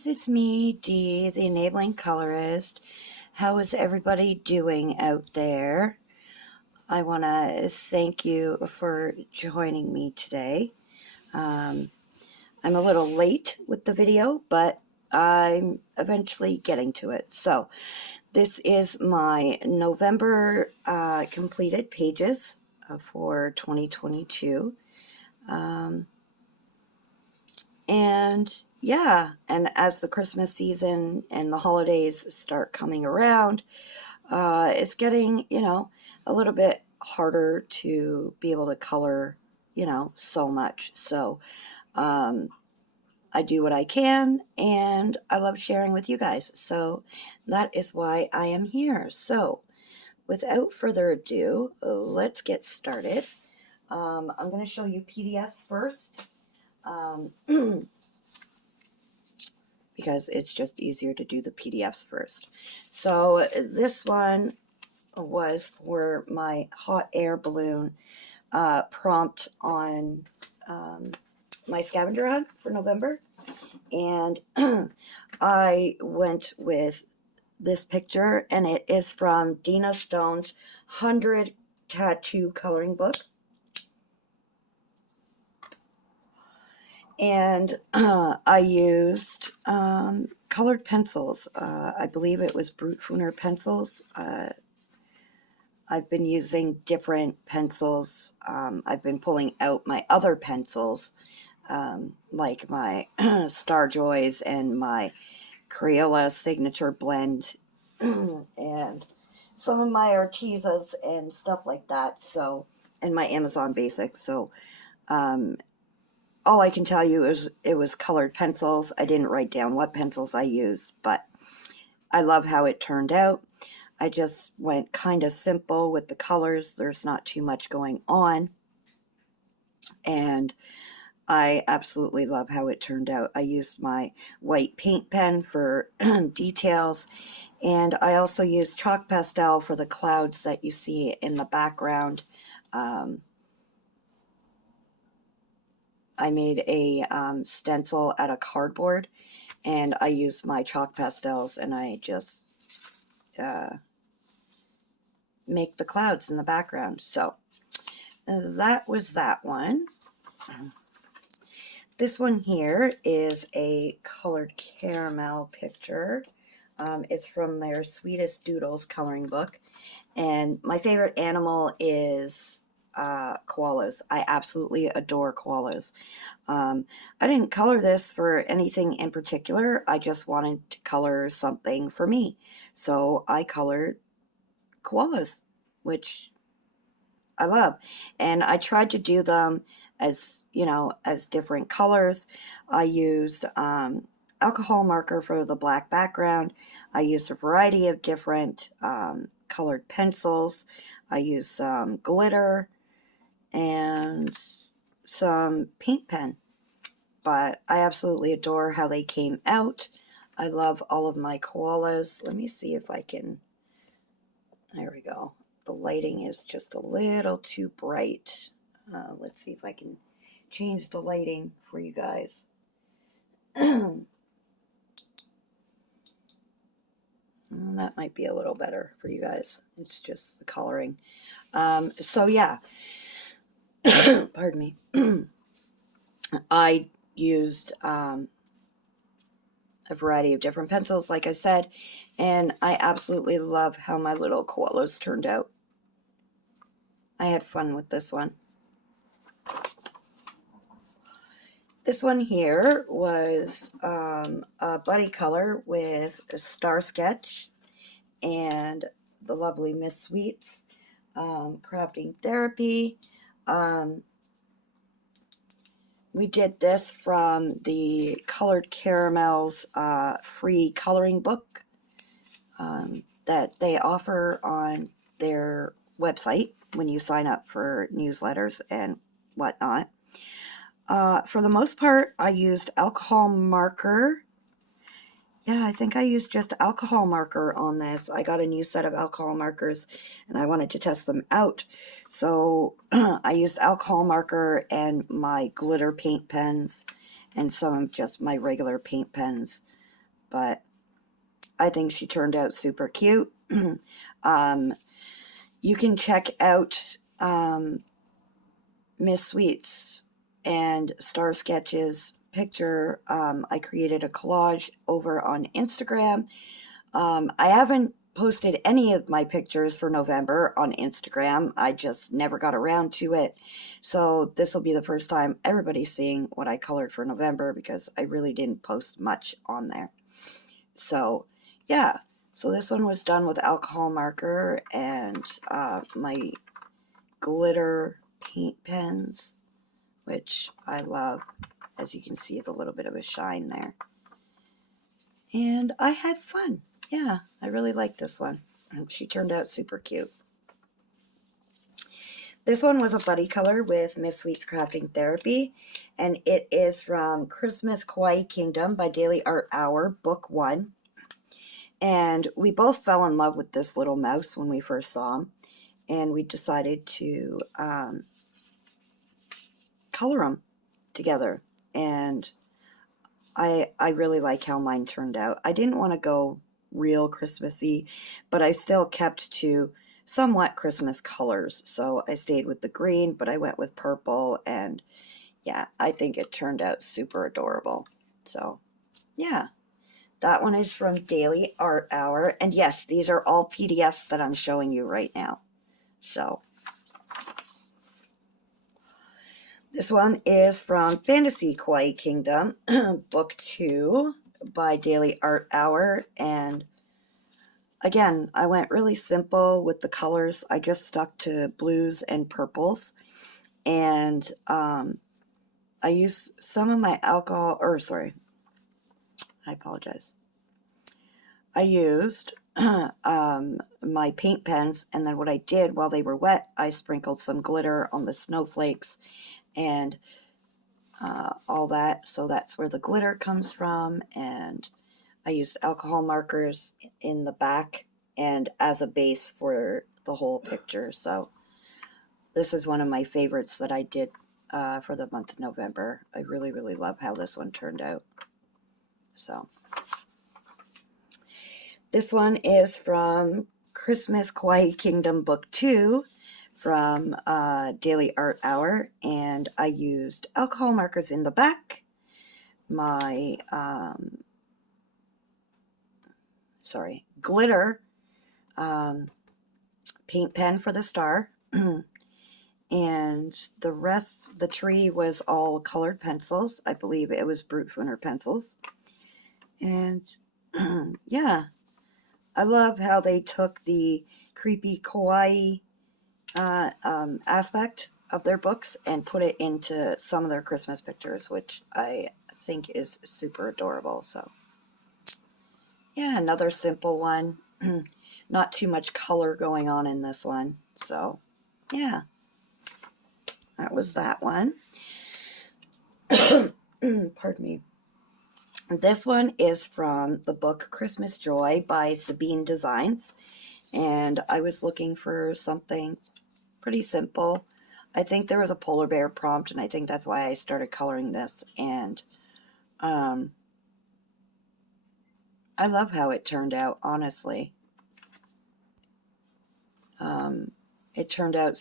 guys, it's me, Dee, the Enabling Colorist. How is everybody doing out there? I want to thank you for joining me today. I'm a little late with the video, but I'm eventually getting to it. So, this is my November completed pages for 2022. And yeah, and as the Christmas season and the holidays start coming around, it's getting, a little bit harder to be able to color, so much. So I do what I can, and I love sharing with you guys. So that is why I am here. So without further ado, let's get started. I'm going to show you PDFs first. Because it's just easier to do the PDFs first. So this one was for my hot air balloon prompt on my scavenger hunt for November. And I went with this picture, and it is from Dina Stone's 100 Tattoo Coloring Book. And I used colored pencils. I believe it was Brute Funer pencils. I've been using different pencils. I've been pulling out my other pencils, like my Starjoys and my Crayola Signature Blend, and some of my Artezas and stuff like that. So, and my Amazon Basics. So, all I can tell you is it was colored pencils. I didn't write down what pencils I used, but I love how it turned out. I just went kind of simple with the colors. There's not too much going on. And I absolutely love how it turned out. I used my white paint pen for details. And I also used chalk pastel for the clouds that you see in the background. I made a stencil out of cardboard, and I used my chalk pastels, and I just make the clouds in the background. So that was that one. This one here is a colored caramel picture. It's from their Sweetest Doodles coloring book, and my favorite animal is koalas. I absolutely adore koalas. I didn't color this for anything in particular. I just wanted to color something for me. So I colored koalas, which I love. And I tried to do them as, as different colors. I used alcohol marker for the black background. I used a variety of different colored pencils. I used some glitter and some paint pen. But I absolutely adore how they came out. I love all of my koalas. Let me see if I can, there we go. The lighting is just a little too bright. Let's see if I can change the lighting for you guys. That might be a little better for you guys. It's just the coloring. So yeah, pardon me. I used a variety of different pencils, like I said, and I absolutely love how my little koalas turned out. I had fun with this one. This one here was a buddy color with a Star Sketch and the lovely Miss Sweets, Crafting Therapy. We did this from the Colored Caramels free coloring book that they offer on their website when you sign up for newsletters and whatnot. For the most part, I used alcohol marker. Yeah, I think I used just alcohol marker on this. I got a new set of alcohol markers, and I wanted to test them out. So I used alcohol marker and my glitter paint pens and some of just my regular paint pens but I think she turned out super cute. You can check out Miss Sweets and Star Sketches picture. I created a collage over on Instagram. I haven't posted any of my pictures for November on Instagram. I just never got around to it. So this will be the first time everybody's seeing what I colored for November, because I really didn't post much on there. So yeah, so this one was done with alcohol marker and my glitter paint pens, which I love. As you can see, the little bit of a shine there. And I had fun. Yeah, I really like this one. She turned out super cute. This one was a buddy color with Miss Sweet's Crafting Therapy, and it is from Christmas Kawaii Kingdom by Daily Art Hour, Book 1. And we both fell in love with this little mouse when we first saw him, and we decided to color them together. And I really like how mine turned out. I didn't want to go real Christmassy, but I still kept to somewhat Christmas colors. So I stayed with the green, but I went with purple, and yeah, I think it turned out super adorable. So yeah, that one is from Daily Art Hour. And yes, these are all PDFs that I'm showing you right now. So this one is from Fantasy Kawaii Kingdom, Book 2 by Daily Art Hour. And again, I went really simple with the colors. I just stuck to blues and purples. And I used some of my alcohol, or sorry, I apologize. I used my paint pens, and then what I did while they were wet, I sprinkled some glitter on the snowflakes and all that. So that's where the glitter comes from. And I used alcohol markers in the back and as a base for the whole picture. So this is one of my favorites that I did for the month of November. I really, really love how this one turned out. So this one is from Christmas Kawaii Kingdom Book 2 from Daily Art Hour, and I used alcohol markers in the back, my glitter paint pen for the star, and the rest, the tree was all colored pencils. I believe it was Brutfuner pencils. And yeah, I love how they took the creepy kawaii aspect of their books and put it into some of their Christmas pictures, which I think is super adorable. So yeah, another simple one. Not too much color going on in this one. So yeah, that was that one. Pardon me. This one is from the book Christmas Joy by Sabine Designs, and I was looking for something pretty simple. I think there was a polar bear prompt, and I think that's why I started coloring this. And I love how it turned out, honestly. It turned out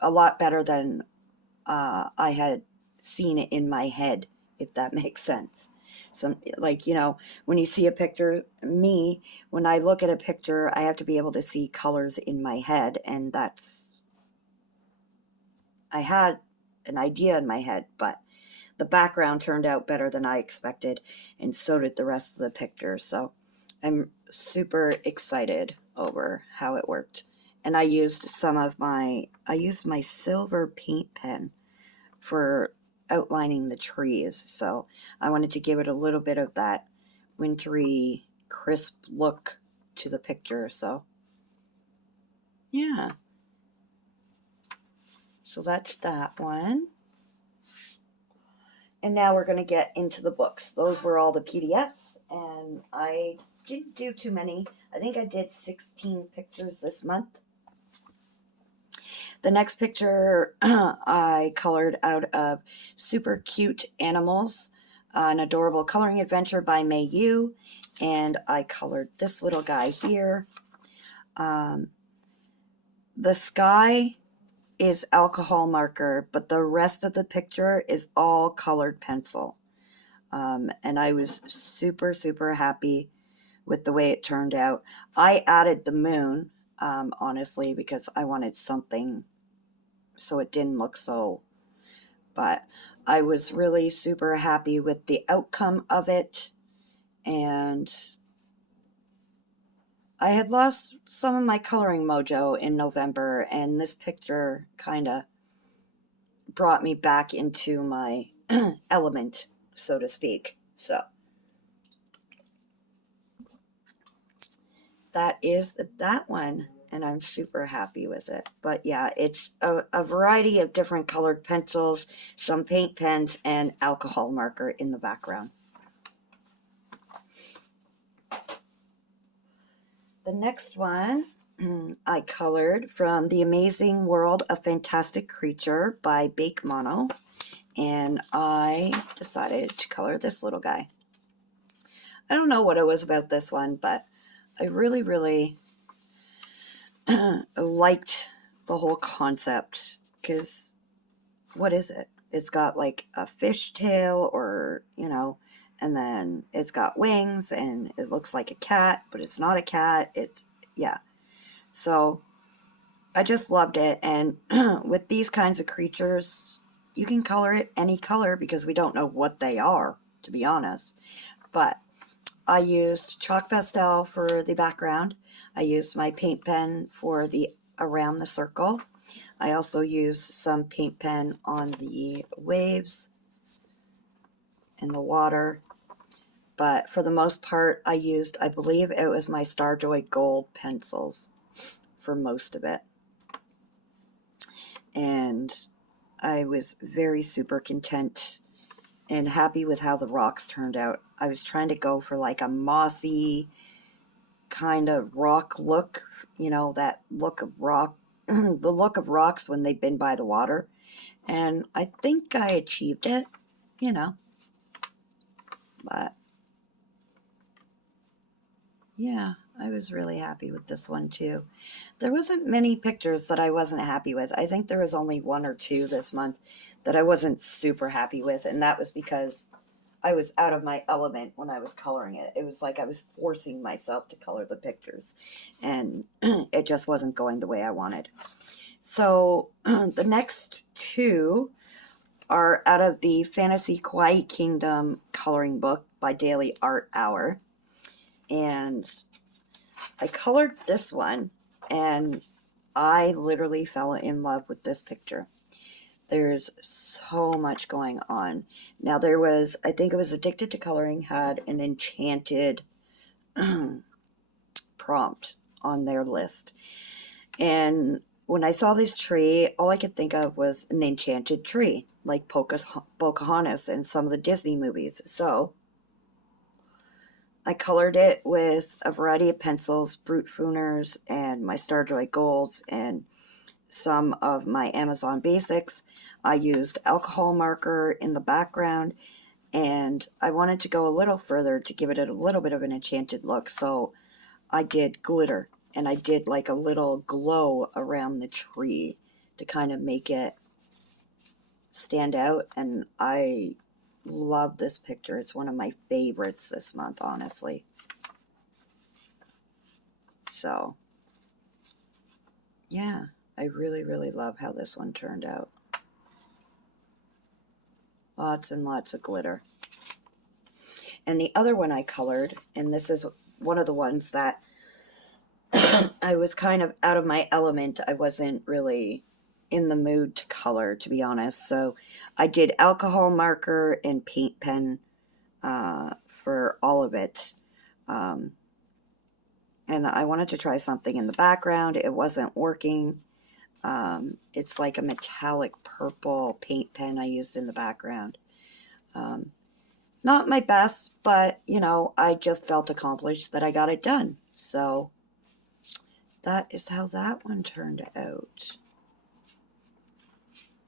a lot better than I had seen it in my head, if that makes sense. So, like, you know, when you see a picture, when I look at a picture, I have to be able to see colors in my head, and I had an idea in my head, but the background turned out better than I expected, and so did the rest of the picture. So I'm super excited over how it worked. And I used my silver paint pen for outlining the trees. So I wanted to give it a little bit of that wintry, crisp look to the picture. So yeah. So that's that one. And now we're going to get into the books. Those were all the PDFs, and I didn't do too many. I think I did 16 pictures this month. The next picture I colored out of Super Cute Animals, an adorable coloring adventure by May Yu. and I colored this little guy here. The sky is alcohol marker, but the rest of the picture is all colored pencil. And I was super, super happy with the way it turned out. I added the moon, honestly, because I wanted something so it didn't look so, but I was really super happy with the outcome of it. And I had lost some of my coloring mojo in November, and this picture kind of brought me back into my element, so to speak. So that is that one, and I'm super happy with it. But yeah, it's a variety of different colored pencils, some paint pens, and alcohol marker in the background. The next one I colored from The Amazing World of Fantastic Creature by Bake Mono, and I decided to color this little guy. I don't know what it was about this one, but I really, really liked the whole concept, because what is it? It's got like a fish tail, or, you know, and then it's got wings, and it looks like a cat, but it's not a cat. It's, yeah. So I just loved it. And with these kinds of creatures, you can color it any color because we don't know what they are, to be honest. But I used chalk pastel for the background. I used my paint pen for the around the circle. I also used some paint pen on the waves and the water. But for the most part, I used, I believe it was my Starjoy Gold pencils for most of it. And I was very super content and happy with how the rocks turned out. I was trying to go for like a mossy kind of rock look, you know, that look of rock, the look of rocks when they've been by the water. And I think I achieved it, you know. But yeah, I was really happy with this one too. There wasn't many pictures that I wasn't happy with. I think there was only one or two this month that I wasn't super happy with, and that was because I was out of my element when I was coloring it. It was like I was forcing myself to color the pictures, and it just wasn't going the way I wanted. So the next two are out of the Fantasy Kawaii Kingdom coloring book by Daily Art Hour. And I colored this one, and I literally fell in love with this picture. There's so much going on. Now there was, I think it was Addicted to Coloring had an enchanted prompt on their list. And when I saw this tree, all I could think of was an enchanted tree, like Pocahontas in some of the Disney movies. So I colored it with a variety of pencils, Brute Fooners, and my Starjoy Golds, and some of my Amazon Basics. I used alcohol marker in the background, and I wanted to go a little further to give it a little bit of an enchanted look, so I did glitter, and I did like a little glow around the tree to kind of make it stand out, and I love this picture. It's one of my favorites this month, honestly. So, yeah, I really, really love how this one turned out. Lots and lots of glitter. And the other one I colored, and this is one of the ones that I was kind of out of my element. I wasn't really in the mood to color, to be honest. So I did alcohol marker and paint pen for all of it. And I wanted to try something in the background. It wasn't working. It's like a metallic purple paint pen I used in the background. Not my best, but, you know, I just felt accomplished that I got it done. So that is how that one turned out.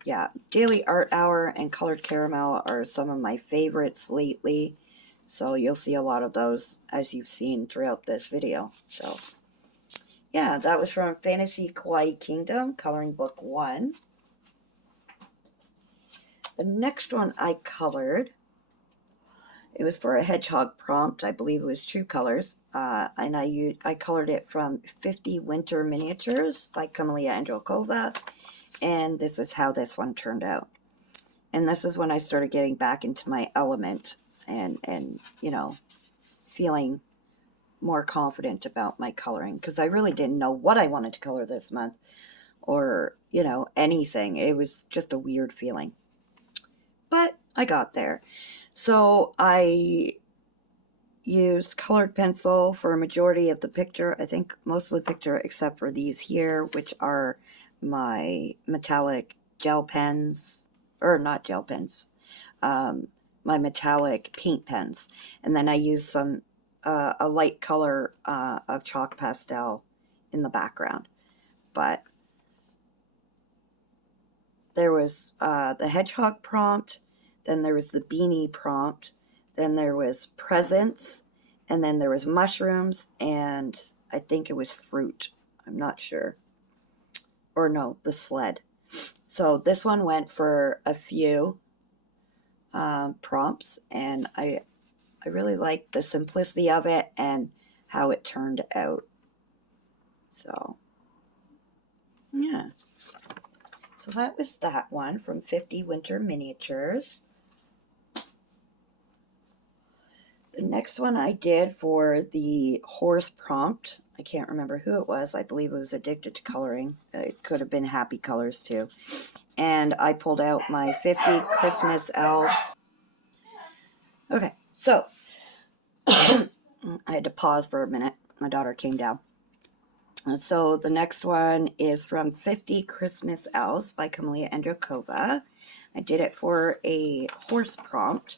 Yeah, Daily Art Hour and Colored Caramel are some of my favorites lately. So you'll see a lot of those as you've seen throughout this video. So yeah, that was from Fantasy Kawaii Kingdom, Coloring Book 1. The next one I colored, it was for a hedgehog prompt. I believe it was True Colors. And I colored it from 50 Winter Miniatures by Camelia Androkova. And this is how this one turned out. And this is when I started getting back into my element and you know, feeling more confident about my coloring, because I really didn't know what I wanted to color this month or, you know, anything. It was just a weird feeling. But I got there. So I used colored pencil for a majority of the picture. I think most of the picture except for these here, which are my metallic gel pens, or not gel pens, my metallic paint pens. And then I used some a light color of chalk pastel in the background. But there was the hedgehog prompt, then there was the beanie prompt, then there was presents, and then there was mushrooms, and I think it was fruit. I'm not sure. Or no, the sled. So this one went for a few prompts, and I really liked the simplicity of it and how it turned out. So, yeah. So that was that one from 50 Winter Miniatures. The next one I did for the horse prompt, I can't remember who it was. I believe it was Addicted to Coloring. It could have been Happy Colors too. And I pulled out my 50 Christmas elves. Okay, so I had to pause for a minute. My daughter came down. So the next one is from 50 Christmas Elves by Camelia Androkova. I did it for a horse prompt,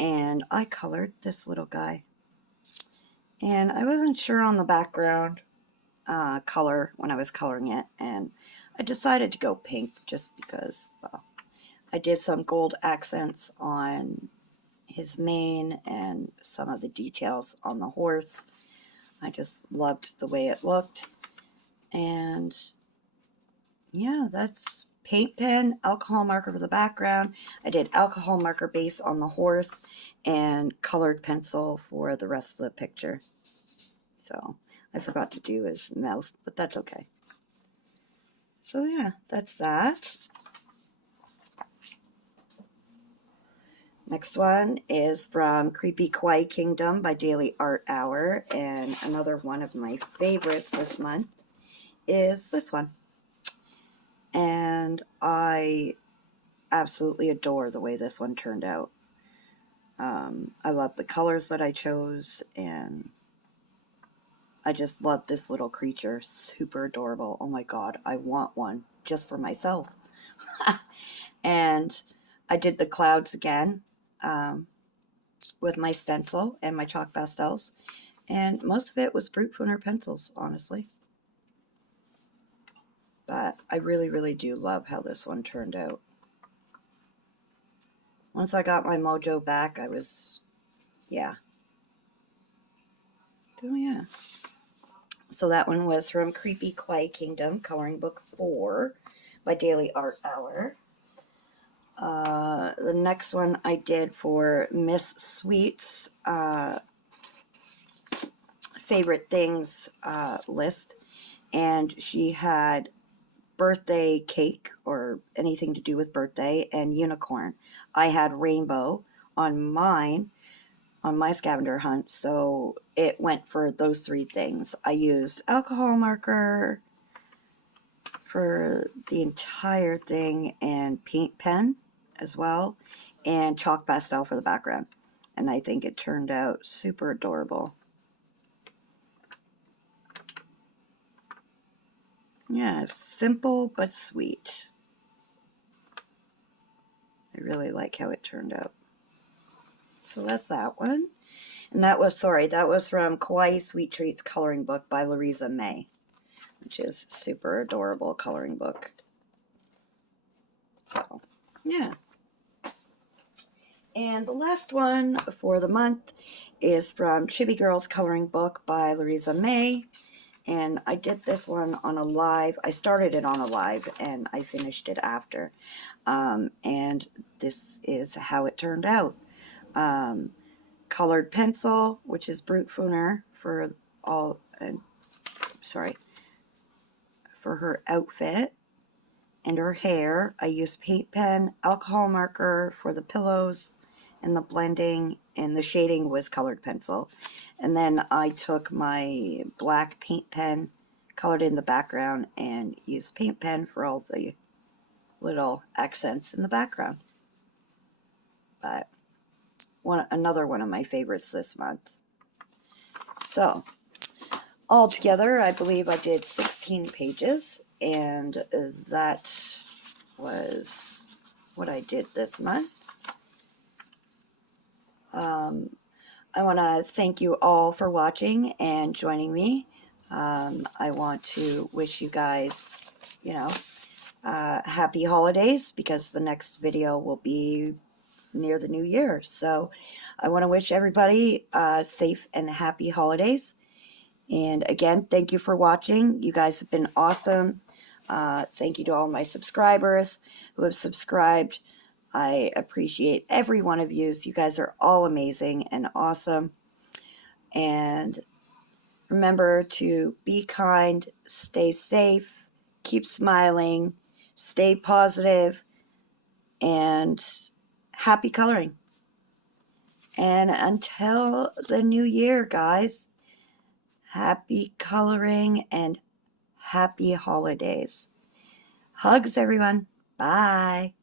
and I colored this little guy. And I wasn't sure on the background color when I was coloring it, and I decided to go pink just because, well, I did some gold accents on his mane and some of the details on the horse. I just loved the way it looked. And yeah, that's paint pen, alcohol marker for the background. I did alcohol marker base on the horse and colored pencil for the rest of the picture. So I forgot to do his mouth, but that's okay. So yeah, that's that. Next one is from Creepy Kawaii Kingdom by Daily Art Hour, and another one of my favorites this month is this one. And I absolutely adore the way this one turned out. I love the colors that I chose, and I just love this little creature. Super adorable. Oh my god, I want one just for myself. And I did the clouds again with my stencil and my chalk pastels, and most of it was Brute Pruner pencils, honestly. But I really, really do love how this one turned out. Once I got my mojo back, I was, yeah. So yeah. So that one was from Creepy Kawaii Kingdom, Coloring Book 4 by Daily Art Hour. The next one I did for Miss Sweet's favorite things list, and she had birthday cake or anything to do with birthday and unicorn. I had rainbow on mine, on my scavenger hunt, so it went for those three things. I used alcohol marker for the entire thing and paint pen as well, and chalk pastel for the background. And I think it turned out super adorable. Yeah, simple but sweet. I really like how it turned out. So that's that one. And that was, sorry, that was from Kawaii Sweet Treats Coloring Book by Louisa May, which is super adorable coloring book. So, yeah. And the last one for the month is from Chibi Girls Coloring Book by Louisa May. And I did this one on a live. I started it on a live and I finished it after. And this is how it turned out. Colored pencil, which is Brute Funer for all, for her outfit and her hair. I used paint pen, alcohol marker for the pillows and the blending, and the shading was colored pencil. And then I took my black paint pen, colored in the background, and used paint pen for all the little accents in the background. But another one of my favorites this month. So altogether, I believe I did 16 pages, and that was what I did this month. I want to thank you all for watching and joining me. I want to wish you guys, happy holidays, because the next video will be near the new year. So I want to wish everybody safe and happy holidays. And again, thank you for watching. You guys have been awesome. Thank you to all my subscribers who have subscribed. I appreciate every one of you. You guys are all amazing and awesome. And remember to be kind, stay safe, keep smiling, stay positive, and happy coloring. And until the new year, guys, happy coloring and happy holidays. Hugs, everyone. Bye.